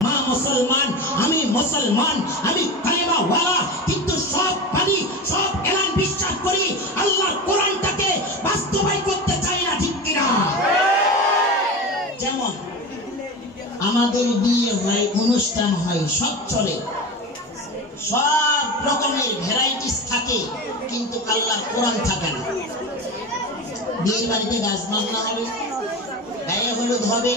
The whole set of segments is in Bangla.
মা মুসলমান, আমি মুসলমান, আমি কালেমাওয়ালা, কিন্তু সব বাদী, সব এলান বিশ্বাস করি, আল্লাহর কোরআনটাকে বাস্তবায়ন করতে চাই না, ঠিক কিনা? যেমন আমাদের বিয়ে হয়, অনুষ্ঠান হয়, সব চলে, সব রকমের ভ্যারাইটিস থাকে, কিন্তু আল্লাহর কোরআন থাকে না। বিয়ের বাড়িতে গাছ বাজনা হবে, গায়ে হলুদ হবে,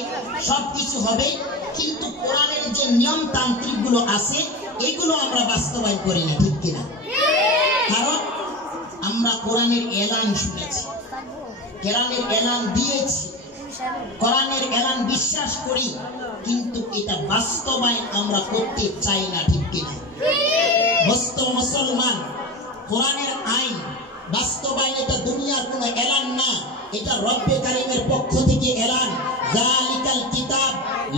সবকিছু হবে, কিন্তু কোরআনের যে নিয়ম তান্ত্রিক গুলো আছে এগুলো আমরা বাস্তবায়ন করি না, ঠিক কিনা? কারণ আমরা কোরআনের এলান শুনেছি, কোরআনের এলান দিয়েছি, কোরআনের এলান বিশ্বাস করি, কিন্তু এটা বাস্তবায়ন আমরা করতে চাই না, ঠিক কিনা? মুসলমান কোরআনের আইন বাস্তবায়ন, এটা দুনিয়ার কোনো এলান না, এটা রব্বে কারিমের পক্ষ থেকে এলান। যালিকাল কিতাব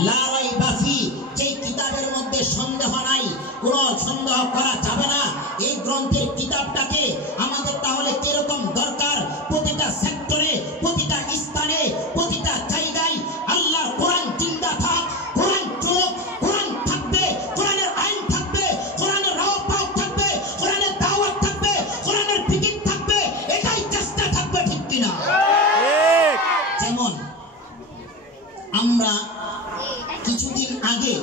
লা রাইবা ফি, যে কিতাবের মধ্যে সন্দেহ নাই, কোনো সন্দেহ করা যাবে না। এই গ্রন্থের কিতাবটাকে আমাদের তাহলে কিরকম দরকার? প্রতিটা সেক্টরে, প্রতিটা স্থানে, প্রতিটা জায়গায় আল্লাহর কোরআন জিন্দা থাক, কোরআন চোখ, কোরআন থাকবে, কোরআনের আইন থাকবে, কোরআনের রাও পাও থাকবে, কোরআনের দাওয়াত থাকবে, কোরআনের ফিকির থাকবে, এটাই চেষ্টা থাকবে, ঠিক কিনা? যেমন আমরা কিছুদিন আগে,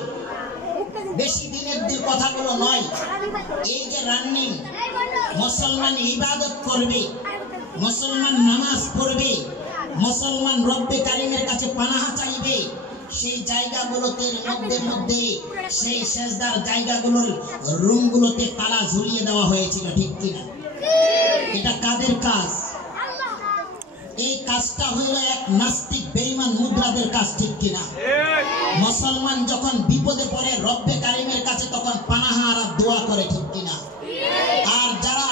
বেশি দিনের কথাগুলো নয়, এই যে রানিং মুসলমান ইবাদত করবে, মুসলমান নামাজ পড়বে, মুসলমান রব্বে কারিমের কাছে পানাহা চাইবে, সেই জায়গাগুলোতে মধ্যে সেই সেজদার জায়গাগুলোর রুমগুলোতে তালা ঝুলিয়ে দেওয়া হয়েছিল, ঠিক কিনা? এটা কাদের কাজ? এই কাজটা হইল এক নাস্তিক বেঈমান মুদ্রাদের কাজ, ঠিক কিনা? মুসলমান যখন বিপদে পড়ে রব্বে কারিমের কাছে তখন পানাহা আর দোয়া করে, ঠিক কিনা? আর যারা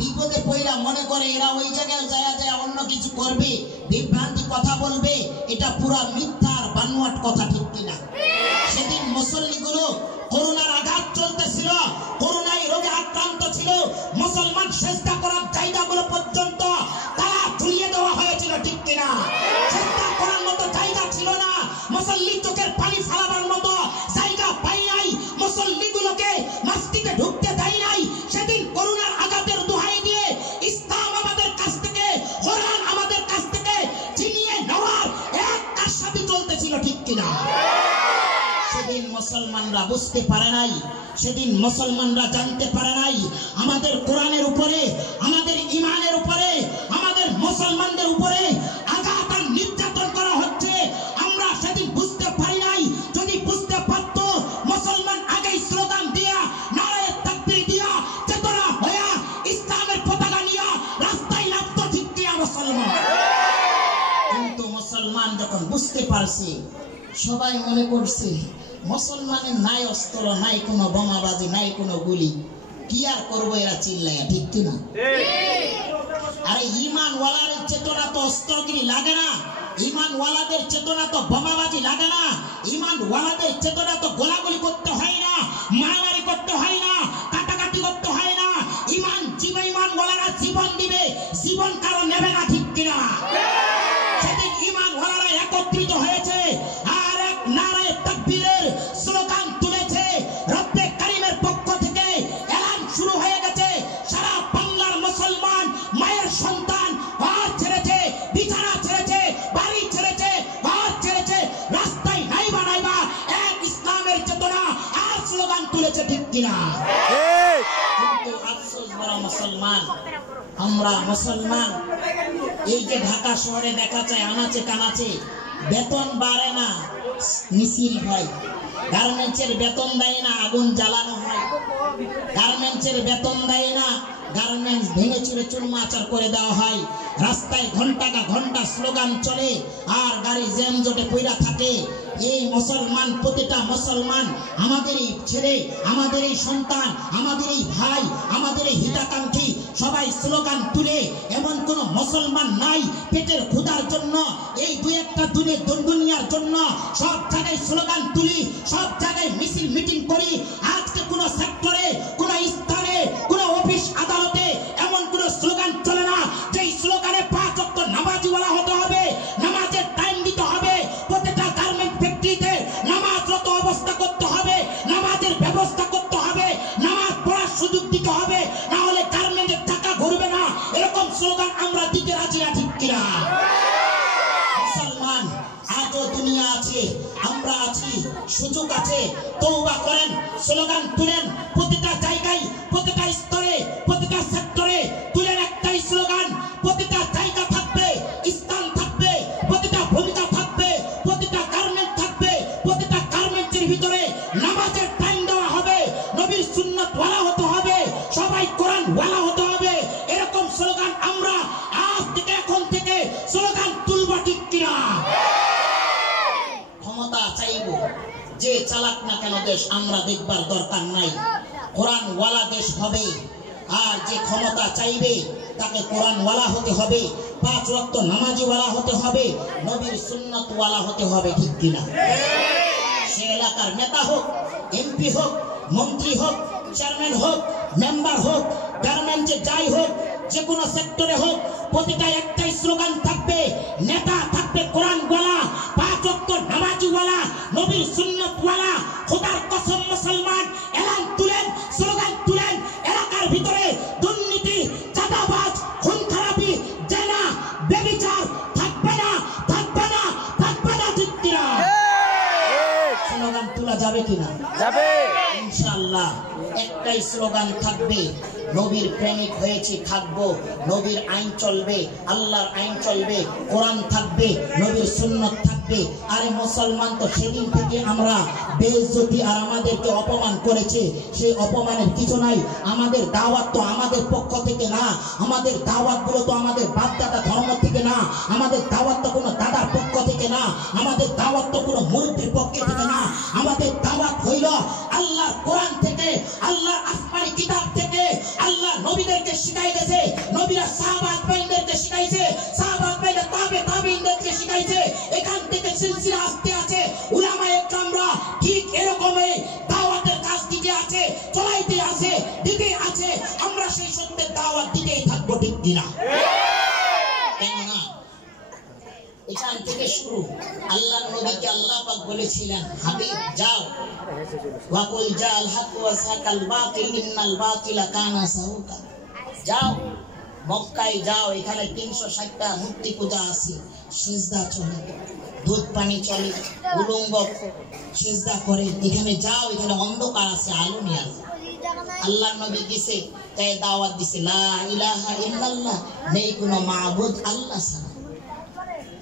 বিপদে পড়া মনে করে এরা ওই জায়গায় যায় অন্য কিছু করবে, বিভ্রান্তি কথা বলবে, এটা পুরা মিথ্যা আর বানোয়াট কথা, ঠিক কিনা? সেদিন মুসল্লিগুলো করোনার আঘাত চলতেছিল, করোনায় রোগে আক্রান্ত ছিল, মুসলমান সেজদা করার জায়গাগুলো পর্যন্ত তালা ঝুলিয়ে দেওয়া হয়েছিল, ঠিক কিনা? সেজদা করার মতো জায়গা ছিল না, মুসল্লি চোখের পানি ফালাবার মতো জায়গা পাই নাই, মুসল্লিগুলোকে মসজিদে ঢুকতে দেয় নাই। সেদিন করোনার আঘাতের দোহাই দিয়ে ইসলাম আমাদের কাছ থেকে, কোরআন আমাদের কাছ থেকে ছিনিয়ে নেওয়ার এক কারসাজি চলতেছিল, ঠিক কিনা? সেদিন মুসলমানরা বুঝতে পারে নাই, সেদিন মুসলমানরা জানতে পারে নাই আমাদের কোরআনের উপরে, আমাদের ঈমানের উপরে, আমাদের মুসলমানদের উপরে আঘাত আর নির্যাতন করা হচ্ছে। আমরা সেদিন বুঝতে পারি নাই, যদি বুঝতে পারতো মুসলমান আগেই স্লোগান দিয়া, নারায়ে তাকবীর দিয়া, চেতনা হইয়া, ইসলামের পতাকা নিয়া রাস্তায় নামতো, ঠিক কিনা মুসলমান? কিন্তু মুসলমান যখন বুঝতে পারছে, সবাই মনে করছে মুসলমানের নাই অস্ত্র, নাই কোনো বোমাবাজি, নাই কোনো গুলি, কি আর করবো এরা চিল্লাইয়া, ঠিক কিনা? আরে ঈমান ওয়ালাদের চেতনা তো অস্ত্রগিরি লাগে না, ঈমান ওয়ালাদের চেতনা তো বোমাবাজি লাগে না, ঈমান ওয়ালাদের চেতনা তো গোলাগুলি করতে হয় না, মারামারি করতে হয় না, কাটাকাটি করতে হয় না। ঈমান ওয়ালারা জীবন দিবে, জীবন কারো নেবে না, ঠিক কিনা? সেদিন ঈমান ওয়ালারা একত্রিত হয়েছে আর এক নারায়ে তাকবীরের স্লোগান তুলেছে, রব্বে কারিমের পক্ষ থেকে এলান শুরু হয়ে গেছে। সারা বাংলার মুসলমান মায়ের সন্তান ঘর ছেড়েছে, বিছানা ছেড়েছে, বাড়ি ছেড়েছে, ঘর ছেড়েছে, রাস্তায় নাইবা এক ইসলামের চেতনা আর স্লোগান তুলেছে, ঠিক কিনা? কিন্তু আফসোস বড় মুসলমান, আমরা মুসলমান এই যে ঢাকা শহরে দেখা যায় আনাচে কানাচে বেতন বাড়ে না, মিছিল হয়, গার্মেন্টসের বেতন দেয় না, আগুন জ্বালানো হয়, গার্মেন্টসের বেতন দেয় না, গার্মেন্টস ভেঙে চুরে চুরমাচার করে দেওয়া হয়, রাস্তায় ঘন্টা স্লোগান চলে আর গাড়ি জ্যামজটে পইরা থাকে। এই মুসলমান, প্রতিটা মুসলমান, আমাদের এই ছেলে, আমাদের এই সন্তান, আমাদের এই ভাই, আমাদের এই হিতাকাঙ্ক্ষী সবাই স্লোগান তুলে, এমন কোন মুসলমান নাই পেটের ক্ষুধার জন্য, এই দুই একটা দুনিয়ার জন্য সব জায়গায় স্লোগান তুলি, সব জায়গায় মিছিল মিটিং করি। আজকে কোন সেক্টরে, কোন স্থানে, কোন অফিস আদালতে এমন কোন স্লোগান চলে না যে স্লোগানে 5 ওয়াক্ত নামাজি বলা হতে হবে, নামাজের টাইম দিতে হবে, প্রতিটা গার্মেন্ট ফ্যাক্টরিতে নামাজরত অবস্থা করতে হবে। সুযোগ আছে, তওবা করেন, স্লোগান তুলেন, প্রতিটা জায়গায়, প্রতিটা স্তরে, প্রতিটা সেক্টরে তুলেন একটাই স্লোগান। প্রতিটা জায়গা থাকবে, স্থান থাকবে, প্রতিটা ভূমিকা থাকবে, প্রতিটা গার্মেন্ট থাকবে, প্রতিটা গার্মেন্টের ভিতরে নামাজের টাইম দেওয়া হবে, নবীর সুন্নাত ওয়ালা হতে হবে, সবাই কোরআন ওয়ালা হতে হবে। এরকম স্লোগান আমরা আজ থেকে, এখন থেকে স্লোগান তুলব, ঠিক কিনা? ক্ষমতা চাইব, যে চালাক না কেন দেশ আমরা দেখবার দরকার নাই, কোরআন ওয়ালা দেশ হবে। আর যে ক্ষমতা চাইবে তাকে কোরআন ওয়ালা হতে হবে, 5 ওয়াক্ত নামাজি ওয়ালা হতে হবে, নবীর সুন্নাত ওয়ালা হতে হবে, ঠিক কিনা? সে এলাকার নেতা হোক, এমপি হোক, মন্ত্রী হোক, চেয়ারম্যান হোক, মেম্বার হোক, গার্মেন্টে যাই হোক, যে কোনো সেক্টরে হোক, প্রতিটা একটাই স্লোগান থাকবে, নেতা থাকবে কোরআন ওয়ালা, 5 ওয়াক্ত নামাজি ওয়ালা, নবীর সুন্নাত ওয়ালা। খোদার কসম মুসলমান, এলান তুলেন, স্লোগান তুলেন, এলাকার ভিতরে দুর্নীতি, চাঁদাবাজ, খুন খারাপি, জেনা, ব্যভিচার থাকবে না, থাকবে না, থাকবে না, ঠিক কিনা? স্লোগান তোলা যাবে কিনা? যাবে ইনশাআল্লাহ। একটাই স্লোগান থাকবে, নবীর প্রেমিক হয়েছি থাকবো, নবীর আইন চলবে, আল্লাহর আইন চলবে, কোরআন থাকবে, নবীর সুন্নাত থাকবে। আরে মুসলমান তো সেদিন থেকে আমরা বেইজ্জতি আর আমাদেরকে অপমান করেছে, সেই অপমানের কিছু নাই। আমাদের দাওয়াত তো আমাদের পক্ষ থেকে না, আমাদের দাওয়াত গুলো তো আমাদের বাপ দাদা ধর্ম থেকে না, আমাদের দাওয়াত তো কোনো দাদার পক্ষ থেকে না, আমাদের দাওয়াত তো কোনো মুরব্বির পক্ষ থেকে না। আমাদের দাওয়াত হইল আল্লাহর কোরআন থেকে, আল্লাহর আসমানি কিতাব থেকে। আল্লাহ নবীদেরকে শিখাইতেছে, নবীরা সাহাবাদেরকে শিখাইছে, সাহাবাদের তাবেঈনদেরকে শিখাইছে। এখান থেকে সিলসিলা আসতে আছে, উলামায়ে কেরামরা ঠিক এরকমই দাওয়াতের কাজ দিতে আছে, চলাইতে আছে, দিতে আছে। আমরা সেই সত্যের দাওয়াত দিতেই থাকবো, ঠিক কিনা? কেননা এখান থেকে শুরু। আল্লাহর নবীকে আল্লাহ পাক বলেছিলেন, হাবিব যাও, ওয়াকুল জাল হক ওয়া সাকাল বাতিল ইন্নাল বাতিলা কানা সাহুকা। যাও মক্কায় যাও, এখানে 360টা মূর্তি পূজা আছে, সিজদা চলে, দুধ পানি চলে, উলঙ্গ সিজদা করে। এখানে যাও, এখানে অন্ধকার আছে, আলো নিয়ে আসে। আল্লাহর নবী দিছে, তাই দাওয়াত দিছে, লা ইলাহা ইল্লাল্লাহ, নেই কোনো মাবুদ আল্লাহ ছাড়া।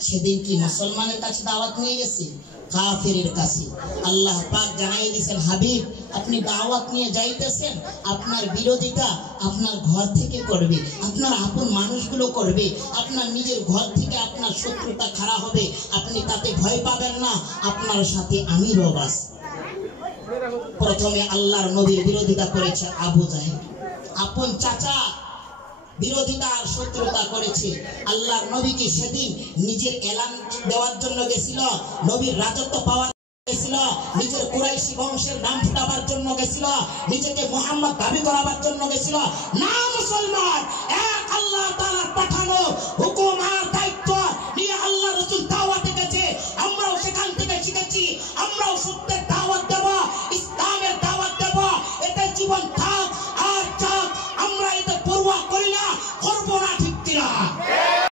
সেদিন কি মুসলমানের কাছে দাওয়াত নিয়ে গেছে? কাফিরের কাছে। আল্লাহ পাক জানাই দিয়েছেন, হাবিব আপনি দাওয়াত নিয়ে যাইতেছেন, আপনার বিরোধিতা আপনার ঘর থেকে করবে, আপনার আপন মানুষগুলো করবে, আপনার নিজের ঘর থেকে আপনার শত্রুতা খাড়া হবে, আপনি তাতে ভয় পাবেন না, আপনার সাথে আমি রব আছি। প্রথমে আল্লাহর নবীর বিরোধিতা করেছে আবু জাহেল, আপন চাচা বিরোধিতা আর শত্রুতা করেছে। আল্লাহর নবীকে সেদিন নিজের এলান দেওয়ার জন্য গেছিল, নবীর রাজত্ব পাওয়ার গেছিল, নিজের কুরাইশি বংশের নাম ফুটাবার জন্য গেছিল, নিজেকে মুহাম্মদ দাবি করাবার জন্য গেছিল। না মুসলমান, এক আল্লাহ তাআলার পাঠানো